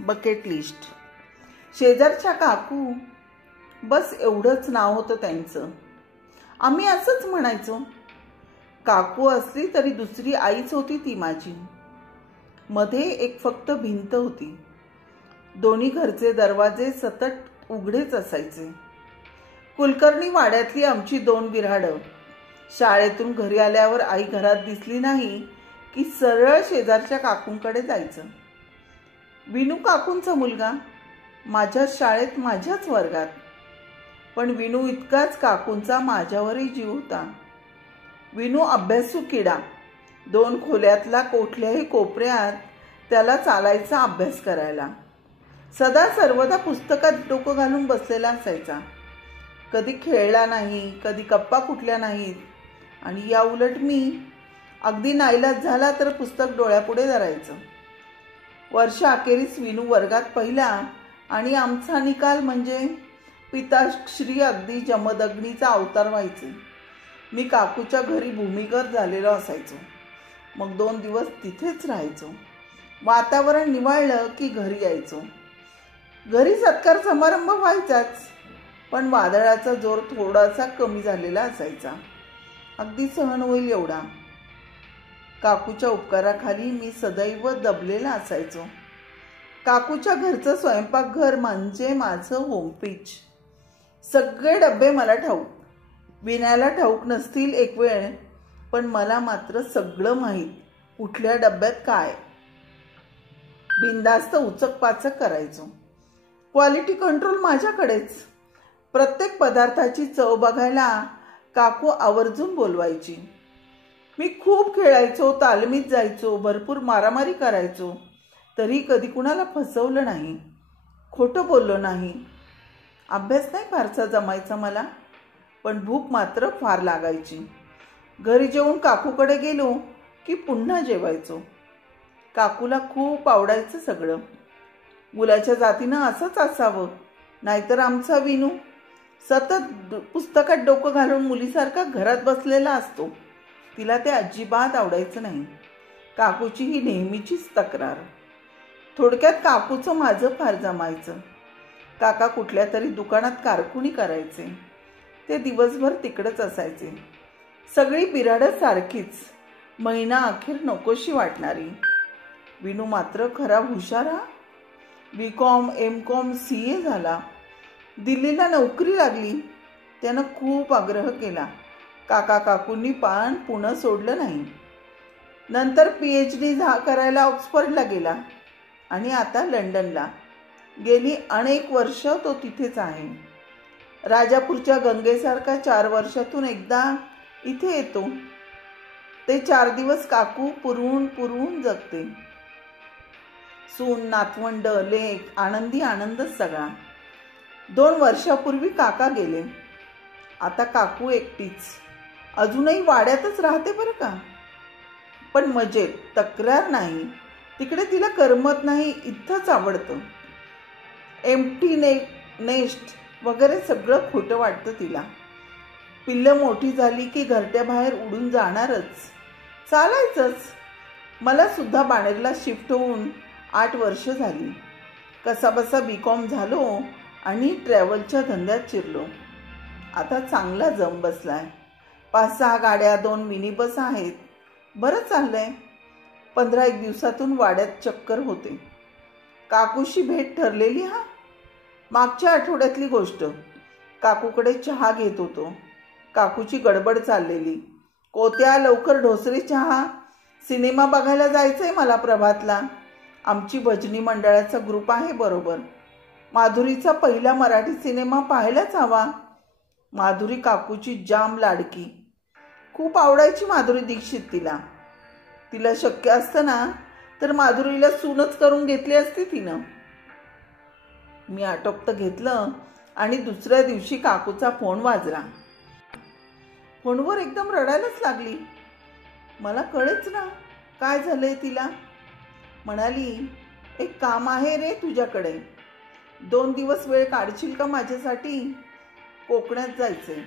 Bucket list. शेजारच्या काकू, बस एवढंच नाव होतं त्यांचं. आम्ही असंच म्हणायचो. काकू असली तरी दुसरी आईच होती ती माझी. मध्ये एक फक्त भिंत होती. दोन्ही घरचे दरवाजे सतत उघडेच असायचे. कुलकर्णी वाड्यातली आमची 2 बिऱ्हाडं. शाळेतून घरी आल्यावर आई घरात दिसली नाही की सरळ शेजारच्या काकूंकडे जायचं. विनू काकूंचा मुलगा, माझ्याच शाळेत, माझ्याच वर्गात. पण विनू इतकाच काकूंचा माझ्यावरही जीव होता. विनू अभ्यासू किडा. 2 खोल्यातला कुठल्याही कोपऱ्यात त्याला चालायचा अभ्यास करायला. सदा सर्वदा पुस्तकात डोकं घालून बसलेला असायचा. कधी खेळला नाही, कधी गप्पा कुठल्या नाहीत. आणि या उलट मी अगदी नाईलाज झाला तर पुस्तक डोळ्यापुढे धरायचं. वर्षाअखेरीस विनू वर्गात पहिला आणि आमचा निकाल म्हणजे पिताश्री अगदी जमदग्नीचा अवतार व्हायचे. मी काकूच्या घरी भूमिगत झालेलो असायचो. मग 2 दिवस तिथेच राहायचो. वातावरण निवाळलं की घरी यायचो. घरी सत्कार समारंभ व्हायचाच, पण वादळाचा जोर थोडासा कमी झालेला असायचा. अगदी सहन होईल एवढा. काकूच्या उपकाराखाली मी सदैव दबलेला असायचो. काकूच्या घरचं स्वयंपाकघर म्हणजे माझं होमपिच. सगळे डबे मला ठाऊक. विनायला ठाऊक नसतील एक वेळ, पण मला मात्र सगळं माहीत. कुठल्या डब्यात काय. बिनधास्त उचकपाचक करायचो. क्वालिटी कंट्रोल माझ्याकडेच. प्रत्येक पदार्थाची चव बघायला काकू आवर्जून बोलवायची. मी खूप खेळायचो, तालमीत जायचो, भरपूर मारामारी करायचो. तरी कधी कुणाला फसवलं नाही, खोटं बोललो नाही. अभ्यास नाही फारसा जमायचा मला, पण भूक मात्र फार लागायची. घरी जेवून काकूकडे गेलो की पुन्हा जेवायचो. काकूला खूप आवडायचं सगळं. मुलाच्या जातीनं असंच असावं, नाहीतर आमचा विनू सतत पुस्तकात डोकं घालून मुलीसारखा घरात बसलेला असतो. तिला ते अजिबात आवडायचं नाही. काकूची ही नेहमीचीच तक्रार. थोडक्यात काकूचं माझं फार जमायचं. काका कुठल्या तरी दुकानात कारकुनी करायचे. ते दिवसभर तिकडंच असायचे. सगळी बिऱ्हाडं सारखीच, महिना अखेर नकोशी वाटणारी. विनू मात्र खरा हुशार हा. BCom, MCom, CA झाला. दिल्लीला नोकरी लागली. त्यानं खूप आग्रह केला. काका काकूंनी पण पुणं सोडलं नाही. नंतर PhD करायला ऑक्सफर्डला गेला आणि आता लंडनला. गेली अनेक वर्ष तो तिथेच आहे. राजापूरच्या गंगेसारखा 4 वर्षातून एकदा इथे येतो. ते 4 दिवस काकू पुरवून जगते. सून, नातवंड, लेक, आनंदी आनंदच सगळा. 2 वर्षापूर्वी काका गेले. आता काकू एकटीच. अजूनही वाड्यातच राहते बरं का, पण मजेत, तक्रार नाही. तिकडे तिला करमत नाही, इथंच आवडतं. एम्प्टी नेस्ट वगैरे सगळं खोटं वाटतं तिला. पिल्लं मोठी झाली की घरट्याबाहेर उडून जाणारच, चालायचंच. मला सुद्धा बाणेरला शिफ्ट होऊन 8 वर्ष झाली. कसाबसा BCom झालो आणि ट्रॅव्हलच्या धंद्यात शिरलो. आता चांगला जम बसलाय. 5-6 गाड्या, 2 मिनी बस आहेत. बरं चाललंय. 15-1 दिवसातून वाड्यात चक्कर होते. काकूशी भेट ठरलेली हा. मागच्या आठवड्यातली गोष्ट. काकूकडे चहा घेत होतो. काकूची गडबड चाललेली. कोत्या, लवकर ढोसरी चहा. सिनेमा बघायला जायचंय मला प्रभातला. आमची भजनी मंडळाचा ग्रुप आहे बरोबर. माधुरीचा पहिला मराठी सिनेमा पाहायलाच हवा. माधुरी काकूची जाम लाडकी. खूप आवडायची माधुरी दीक्षित तिला. तिला शक्य असतं ना तर माधुरीला सूनच करून घेतली असती तिनं. मी आटोपतं घेतलं आणि दुसऱ्या दिवशी काकूचा फोन वाजला. फोनवर एकदम रडायलाच लागली. मला कळेच ना काय झालंय तिला. म्हणाली, एक काम आहे रे तुझ्याकडे. 2 दिवस वेळ काढशील का माझ्यासाठी. कोकणात जायचंय,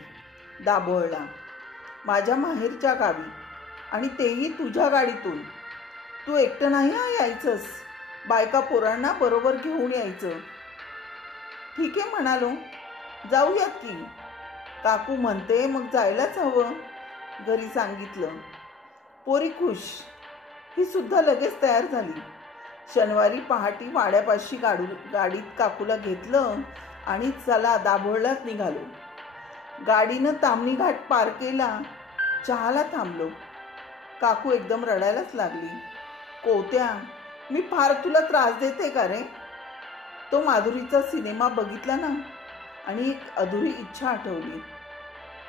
दाभोळला, माझ्या माहेरच्या गावी, आणि तेही तुझ्या गाडीतून. तू एकटं नाही यायचंस. बायका पोरांना बरोबर घेऊन यायचं. ठीक आहे म्हणालो, जाऊयात की. काकू म्हणते मग जायलाच हवं. घरी सांगितलं. पोरी खुश. ही सुद्धा लगेच तयार झाली. शनिवारी पहाटे वाड्यापाशी गाडीत काकूला घेतलं आणि चला दाभोळलाच निघालो. गाडीनं ताम्हिणी घाट पार केला. चहाला थांबलो. काकू एकदम रडायलाच लागली. कोत्या, मी फार तुला त्रास देते का रे? तो माधुरीचा सिनेमा बघितला ना आणि एक अधुरी इच्छा आठवली.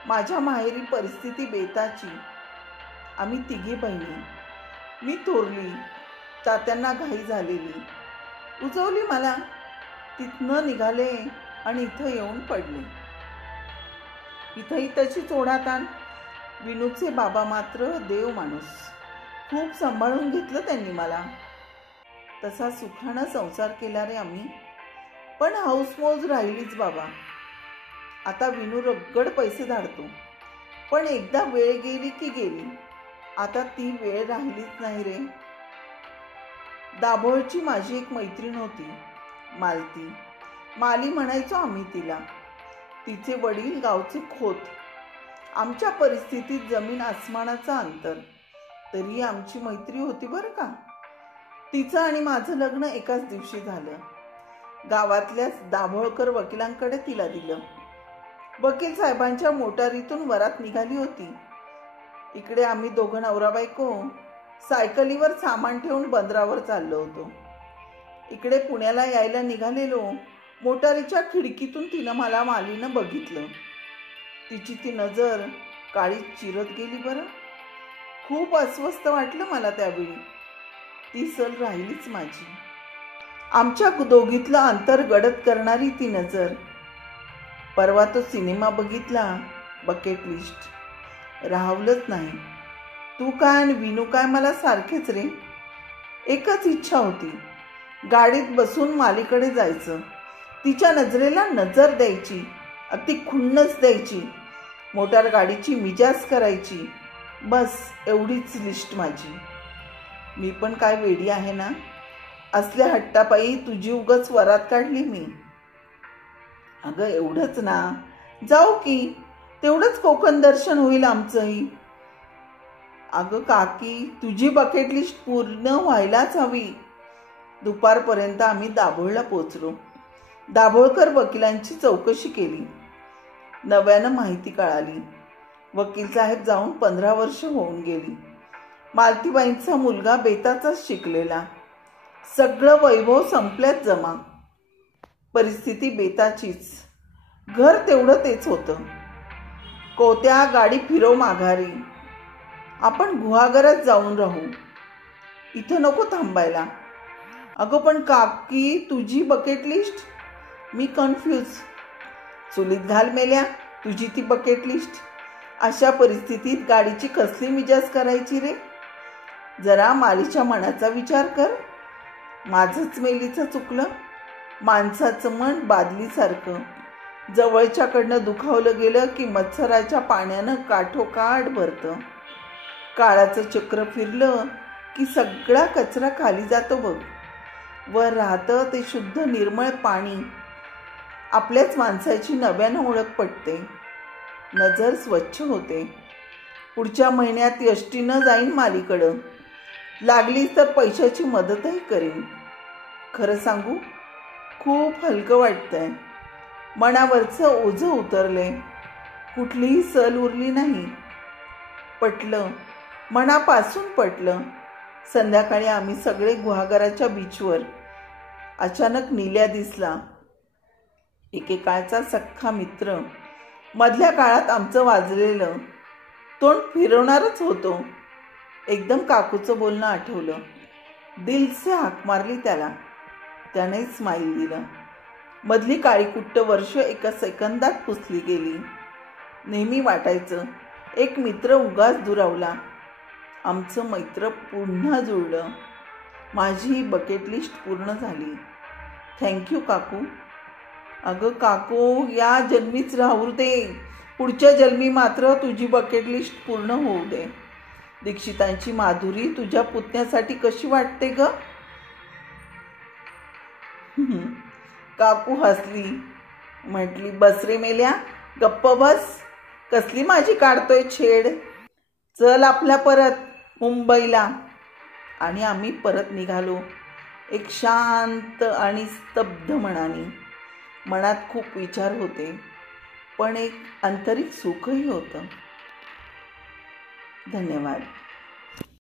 माझ्या माहेरी परिस्थिती बेताची. आम्ही तिघी बहिणी. मी थोरली. तात्यांना घाई झालेली. उजवली मला. तिथनं निघाले आणि इथं येऊन पडले. इथंही तशीच ओढाताण. विनूचे बाबा मात्र देव माणूस. खूप सांभाळून घेतलं त्यांनी मला. तसा सुखानं संसार केला रे आम्ही. पण हौसमौज राहिलीच बाबा. आता विनू रगड पैसे धाडतो. पण एकदा वेळ गेली की गेली. आता ती वेळ राहिलीच नाही रे. दाभोळची माझी एक मैत्रीण होती, मालती. माली म्हणायचो आम्ही तिला. तिचे वडील गावचे खोत. आमच्या परिस्थितीत जमीन आसमानाचं अंतर. तरी आमची मैत्री होती बरं का. तिचं आणि माझं लग्न एकाच दिवशी झालं. गावातल्याच दाभोळकर वकिलांकडे तिला दिलं. वकील साहेबांच्या मोटारीतून वरात निघाली होती. इकडे आम्ही दोघं नवरा बायको सायकलीवर सामान ठेवून बंदरावर चाललो होतो. इकडे पुण्याला यायला निघालेलो. मोटारीच्या खिडकीतून तिनं मला मालीनं बघितलं. तिची ती नजर काळीच चिरत गेली बरं. खूप अस्वस्थ वाटलं मला त्यावेळी. ती सल राहिलीच माझी. आमच्या दोघीतलं अंतर गडद करणारी ती नजर. परवा तो सिनेमा बघितला, बकेट लिस्ट. राहवलंच नाही. तू काय आणि विनू काय मला सारखेच रे. एकच इच्छा होती, गाडीत बसून मालीकडे जायचं. तिच्या नजरेला नजर द्यायची, अगदी खुन्नस द्यायची. मोटार गाडीची मिजाज करायची. बस एवढीच लिस्ट माझी. मी पण काय वेडी आहे ना. असल्या हट्टापायी तुझी उगाच वरात काढली मी. अगं एवढंच ना, जाऊ की. तेवढंच कोकण दर्शन होईल आमचंही. अगं काकी, तुझी बकेट लिस्ट पूर्ण व्हायलाच हवी. दुपारपर्यंत आम्ही दाभोळला पोचलो. दाभोळकर वकिलांची चौकशी केली. नव्यानं माहिती कळाली. वकील साहेब जाऊन 15 वर्ष होऊन गेली. मालतीबाईंचा मुलगा बेताचाच शिकलेला. सगळं वैभव संपल्यात जमा. परिस्थिती बेताचीच. घर तेवढं तेच होतं. कोत्या, गाडी फिरव माघारी. आपण गुहागरात जाऊन राहू. इथं नको थांबायला. अगं पण काकी, तुझी बकेट लिस्ट. मी कन्फ्यूज. चुलीत घाल मेल्या तुझी ती बकेट लिस्ट. अशा परिस्थितीत गाडीची कसली मिजाज करायची रे. जरा मालीच्या मनाचा विचार कर. माझंच मेलीचं चुकलं. माणसाचं मन बादलीसारखं. जवळच्याकडनं दुखावलं गेलं की मत्सराच्या पाण्यानं काठोकाठ भरतं. काळाचं चक्र फिरलं की सगळा कचरा खाली जातो बघ. वर राहतं ते शुद्ध निर्मळ पाणी. आपल्याच माणसाची नव्यानं ओळख पटते. नजर स्वच्छ होते. पुढच्या महिन्यात यष्टीनं जाईन मालीकडं. लागलीच तर पैशाची मदतही करीन. खरं सांगू, खूप हलकं वाटतंय. मनावरचं ओझं उतरलंय. कुठलीही सल उरली नाही. पटलं, मनापासून पटलं. संध्याकाळी आम्ही सगळे गुहागराच्या बीचवर. अचानक नील्या दिसला. एकेकाळचा सख्खा मित्र. मधल्या काळात आमचं वाजलेलं. तोंड फिरवणारच होतो. एकदम काकूचं बोलणं आठवलं. दिलसे हाक मारली त्याला. त्याने स्माईल दिलं. मधली काळीकुट्ट वर्ष एका सेकंदात पुसली गेली. नेहमी वाटायचं एक मित्र उगाच दुरावला. आमचं मैत्र पुन्हा जुळलं. माझी बकेट लिस्ट पूर्ण झाली. थँक्यू काकू. अगं काकू, या जन्मीच राहू दे. पुढच्या जन्मी मात्र तुझी बकेट लिस्ट पूर्ण होऊ दे. दीक्षितांची माधुरी तुझ्या पुतण्यासाठी कशी वाटते ग? काकू हसली, म्हटली, बस रे मेल्या, गप्प बस, कसली माझी काढतोय छेड, चल आपल्या परत मुंबईला. आणि आम्ही परत निघालो, एक शांत आणि स्तब्ध मनाने. मनात खूप विचार होते, पण एक आंतरिक सुखही होतं. धन्यवाद.